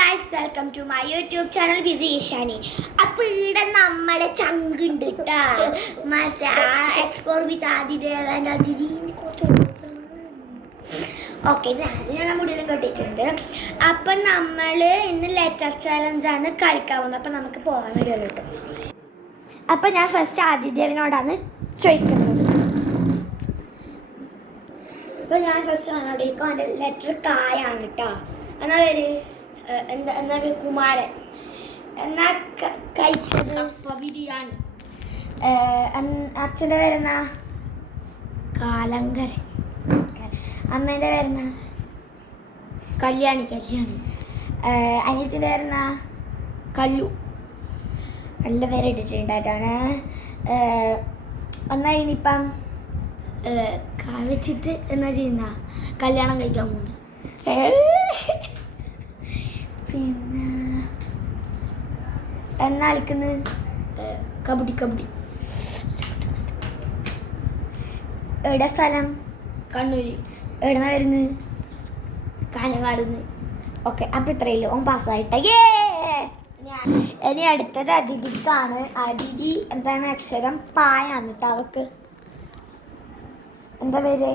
guys, welcome to my YouTube channel Busy Ishani. അപ്പോൾ ഇവിടെ നമ്മുടെ ചങ്ക് ഉണ്ട് ട്ടാ. മറ്റേ എക്സ്പ്ലോർ വിത്ത് ആദിദേവൻ അതിരീന് കുറച്ച് ഓക്കെ ഞാൻ മുടിയിലും കെട്ടിയിട്ടുണ്ട്. അപ്പം നമ്മൾ ഇന്ന് ലെറ്റർ ചാലഞ്ചാണ് കളിക്കാൻ പോകുന്നത്. അപ്പം നമുക്ക് പോകാൻ വേണ്ടി കേട്ടോ. അപ്പം ഞാൻ ഫസ്റ്റ് ആദിദേവനോടാണ് ചോദിക്കുന്നത്. അപ്പോൾ ഞാൻ ഫസ്റ്റ് അവനോടേക്കും അവൻ്റെ ലെറ്റർ കായാണ് കേട്ടോ. എന്നാ പേര് എന്നാ കുമാരൻ. എന്നാ കഴിച്ചത് ബിരിയാണി. അച്ഛൻ്റെ പേരെന്നാ കാലങ്കരൻ. അമ്മേൻ്റെ പേരെന്നാ കല്യാണി. അനിയത്തിൻ്റെ പേരെന്നാ കല്ലു. നല്ല പേര് ഇട്ടിട്ടുണ്ടായിട്ടാണ്. ഒന്നാ ഇനിയിപ്പം വെച്ചിട്ട് എന്നാ ചെയ്യുന്ന കല്യാണം കഴിക്കാൻ പോകുന്നു. പിന്നെ എന്നാ കളിക്കുന്നത് കബഡി. എവിടെ സ്ഥലം? കണ്ണൂര്. എവിടെന്നാ വരുന്നത്? കാഞ്ഞങ്ങാടുന്ന്. ഓക്കെ, അപ്പം ഇത്രയില്ല. ഓൻ പാസ്സായിട്ടേ. ഇനി അടുത്തത് അതിഥിക്കാണ്. അതിഥി എന്താണ് അക്ഷരം? പായാണ് കേട്ടോ. അവക്ക് എന്താ പേര്?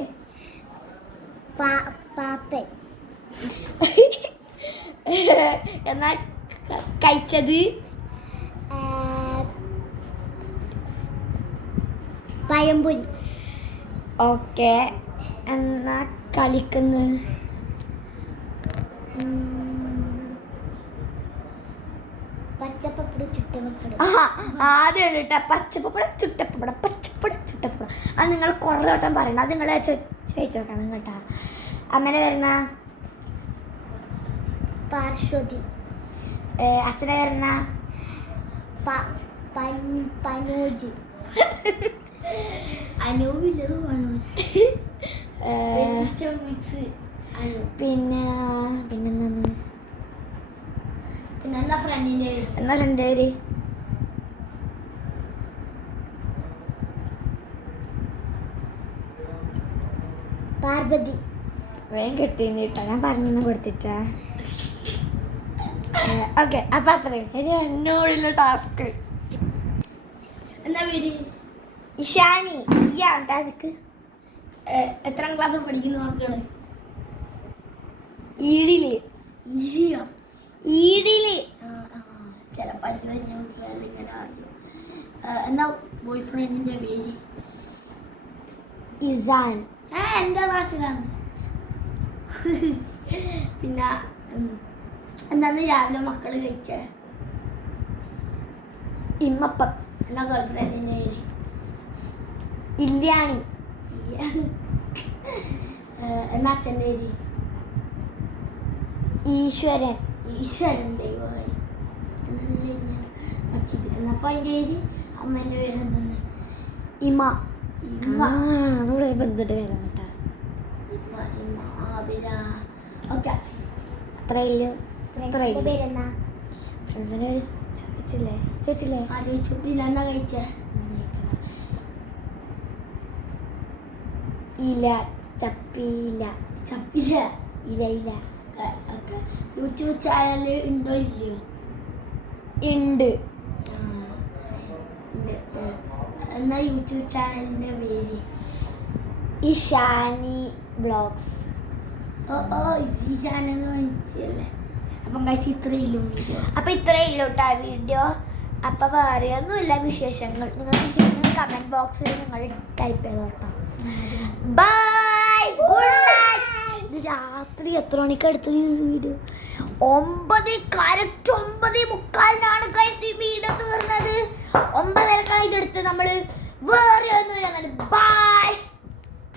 പാപ്പൻ. എന്നാ കഴിച്ചത്? പഴംപൊരി. ഓക്കെ, എന്നാ കളിക്കുന്നത്? പച്ചപ്പപ്പടം ചുട്ടപ്പപ്പടം. ആദ്യം കേട്ടോ, പച്ചപ്പപ്പടം ചുട്ടപ്പപ്പടം. അത് നിങ്ങൾ കുറേ വട്ടം പറയണം. അത് നിങ്ങളെ ചോദിച്ചോക്കണം കേട്ടോ. അമ്മേനെ വരുന്ന പാർശ്വതി. അച്ഛനെ വരുന്ന പനോജ്. അനൂപില്ലത് പനോജ്. പിന്നെന്താ ഫ്രണ്ടിൻ്റെ പേര്? പാർവതി. വേഗം കിട്ടീന്ന് കേട്ടോ, ഞാൻ പറഞ്ഞു കൊടുത്തിട്ടാ. ഓക്കെ, അപ്പം അത്രയും. ഇനി എന്നോടുള്ള ടാസ്ക്. എന്താ പേര്? ഇഷാനി. ടാസ്ക് എത്രാം ക്ലാസ് പഠിക്കുന്നു മക്കള്? ഈടില്. ചിലപ്പോൾ ഇങ്ങനെ അറിയും. എന്നാ ബോയ് ഫ്രണ്ടിൻ്റെ പേര്? ഇസാൻ. എൻ്റെ ക്ലാസ്സിലാണ്. പിന്നെ എന്താന്ന് രാവിലെ മക്കള് കഴിച്ചേ? ഇമ്മപ്പം. എന്നാ ഗേൾ ഫ്രണ്ടിൻ്റെ പേര്? ഇല്യാണി. എന്നാ അച്ഛൻ്റെ പേര്? ഈശ്വരൻ. ദൈവമായി. എന്നപ്പോൾ അതിൻ്റെ പേര്? അമ്മേൻ്റെ പേര് എന്തെന്ന്? ഇമ. ബന്ധുട്ട് പേരാ. ഓക്കെ, അത്രയില്ല. പേരെന്നാ? ഫ്രണ്ട്സിൻ്റെ പേര് ചോദിച്ചില്ലേ? എന്നാ കഴിച്ചേ? ഇല. ചപ്പിയില. ഇല. യൂട്യൂബ് ചാനൽ ഉണ്ടോ ഇല്ലയോ? ഉണ്ട്. എന്നാ യൂട്യൂബ് ചാനലിൻ്റെ പേര്? ഇഷാനി ബ്ലോഗ്സ്. ഈശാനെന്ന് വാങ്ങിച്ചല്ലേ. അപ്പം കഴിച്ച് ഇത്രയില്ല വീഡിയോ. അപ്പം ഇത്രയില്ല കേട്ടോ വീഡിയോ. അപ്പം വേറെയൊന്നുമില്ല വിശേഷങ്ങൾ. നിങ്ങൾക്ക് കമൻറ്റ് ബോക്സിൽ നിങ്ങൾ ടൈപ്പ് ചെയ്തോ കേട്ടോ. Bye, good night. ഇത് രാത്രി എത്ര മണിക്ക് എടുത്തത് ഈ വീഡിയോ? 9:43 ഗൈസ് ഈ വീഡിയോ തീർന്നത്. 9:30 ഇതെടുത്ത് നമ്മൾ വേറെ ഒന്നുമില്ല. ബൈ.